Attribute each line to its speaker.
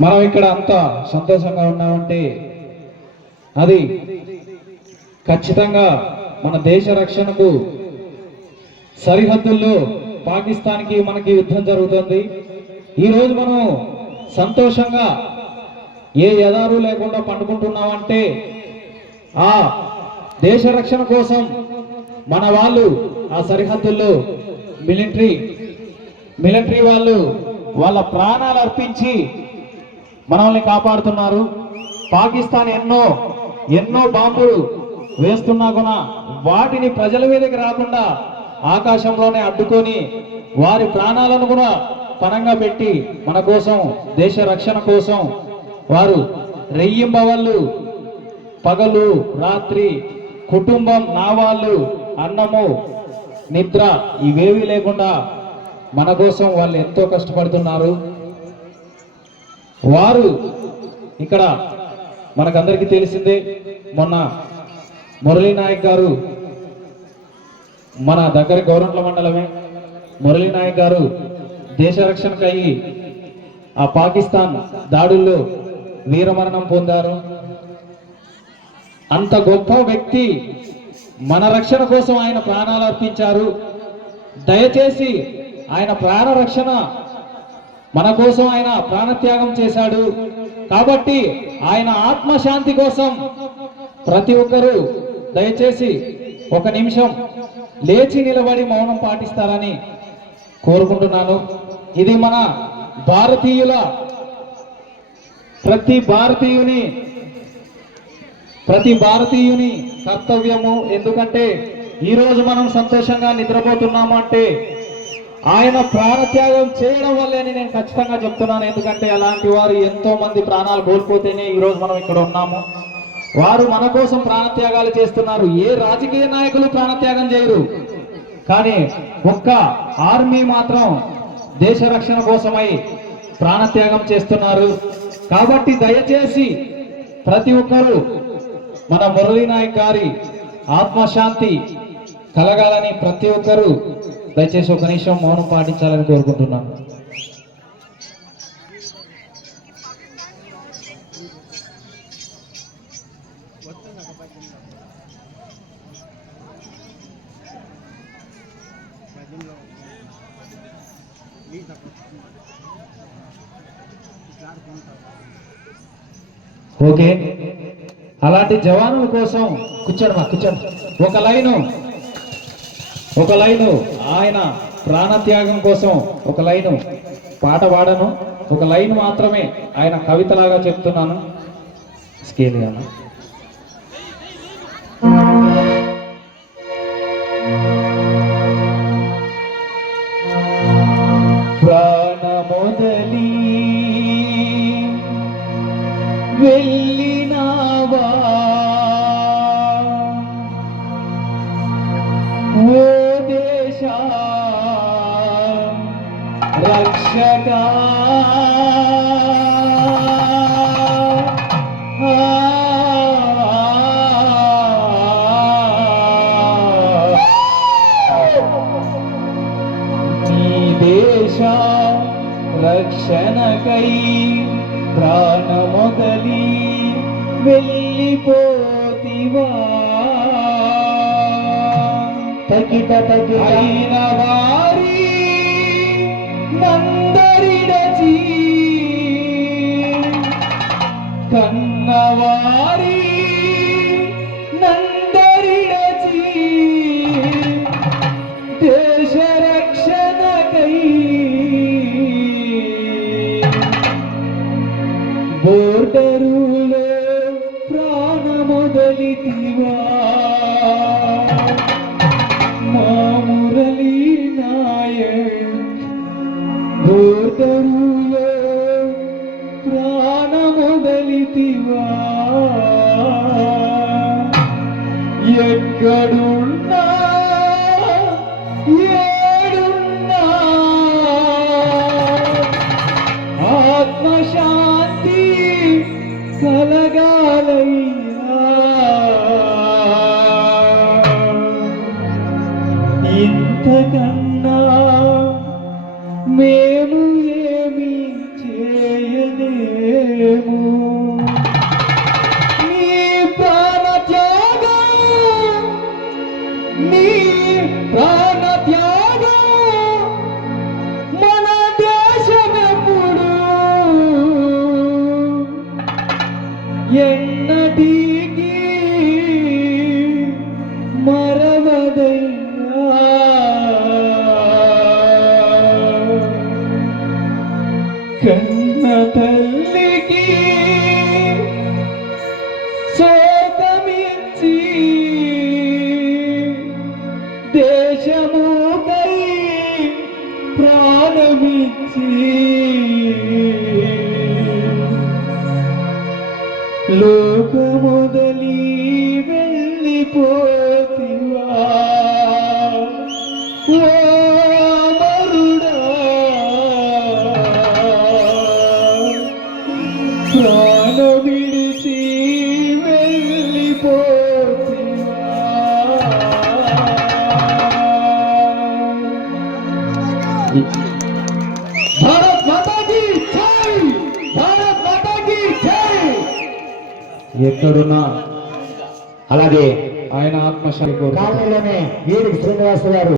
Speaker 1: మనం ఇక్కడ అంత సంతోషంగా ఉన్నామంటే అది ఖచ్చితంగా మన దేశ రక్షణకు సరిహద్దుల్లో పాకిస్తాన్కి మనకి యుద్ధం జరుగుతుంది. ఈరోజు మనం సంతోషంగా ఏ ఎదారు లేకుండా పండుకుంటున్నామంటే ఆ దేశ రక్షణ కోసం మన వాళ్ళు ఆ సరిహద్దుల్లో మిలిటరీ మిలిటరీ వాళ్ళు వాళ్ళ ప్రాణాలు అర్పించి మనల్ని కాపాడుతున్నారు. పాకిస్తాన్ ఎన్నో ఎన్నో బాంబులు వేస్తున్నా కూడా వాటిని ప్రజల మీదకి రాకుండా ఆకాశంలోనే అడ్డుకొని వారి ప్రాణాలను కూడా పనంగా పెట్టి మన కోసం దేశ రక్షణ కోసం వారు రెయ్యింబవళ్ళు పగలు రాత్రి కుటుంబం నా వాళ్ళు అన్నము నిద్ర ఇవేవి లేకుండా మన కోసం వాళ్ళు ఎంతో కష్టపడుతున్నారు. వారు ఇక్కడ మనకందరికీ తెలిసిందే మొన్న మురళీ నాయక్ గారు మన దగ్గర గౌరంట్ల మండలమే. మురళీ నాయక్ గారు దేశ రక్షణకై ఆ పాకిస్తాన్ దాడుల్లో వీరమరణం పొందారు. అంత గొప్ప వ్యక్తి మన రక్షణ కోసం ఆయన ప్రాణాలు అర్పించారు. దయచేసి ఆయన ప్రాణ రక్షణ. మన కోసం ఆయన ప్రాణత్యాగం చేశాడు. కాబట్టి ఆయన ఆత్మశాంతి కోసం ప్రతి ఒక్కరూ దయచేసి ఒక నిమిషం లేచి నిలబడి మౌనం పాటిస్తారని కోరుకుంటున్నాను. ఇది మన భారతీయుల ప్రతి భారతీయుని ప్రతి భారతీయుని కర్తవ్యము. ఎందుకంటే ఈరోజు మనం సంతోషంగా నిద్రపోతున్నాము అంటే ఆయన ప్రాణత్యాగం చేయడం వల్లే అని నేను ఖచ్చితంగా చెప్తున్నాను. ఎందుకంటే అలాంటి వారు ఎంతో మంది ప్రాణాలు కోల్పోతేనే ఈరోజు మనం ఇక్కడ ఉన్నాము. వారు మన కోసం ప్రాణత్యాగాలు చేస్తున్నారు. ఏ రాజకీయ నాయకులు ప్రాణత్యాగం చేయరు. కానీ ఒక్క ఆర్మీ మాత్రం దేశ రక్షణ కోసమై ప్రాణత్యాగం చేస్తున్నారు. కాబట్టి దయచేసి ప్రతి ఒక్కరూ మన మురళీ నాయక్ గారి ఆత్మశాంతి కలగాలని ప్రతి ఒక్కరూ దయచేసి ఒక నిమిషం మౌనం పాటించాలని కోరుకుంటున్నాను ఓకే. అలాంటి జవానుల కోసం కూర్చోండి మా కూర్చోండి. ఒక లైను. ఒక లైను. ఆయన ప్రాణత్యాగం కోసం ఒక లైను. పాట పాడను. ఒక లైన్ మాత్రమే ఆయన కవితలాగా చెప్తున్నాను. స్కేల్ గాను రక్షక. దేశ రక్షణకై ప్రాణమొదలి వెళ్ళిపోతివా. తగిట తగిన అయిన వారి നന്ദരിട കന്നവാരി നന്ദരിട ദേശരക്ഷണ കൈ. ബോർഡറുലോ പ്രാണമൊതലിതിവാ ఎక్కడున్నా ఏడున్నా. ఆత్మశాంతి కలగాలయ్యా. ఇంతకన్నా మేము ఏమి చేయలేము. కన్న తల్లికి శోకమిచ్చి దేశముకై ప్రాణమిచ్చి ఎక్కడున్నా?
Speaker 2: అలాగే
Speaker 1: ఆయన.
Speaker 2: కాలనీలోనే వీరికి శ్రీనివాస గారు.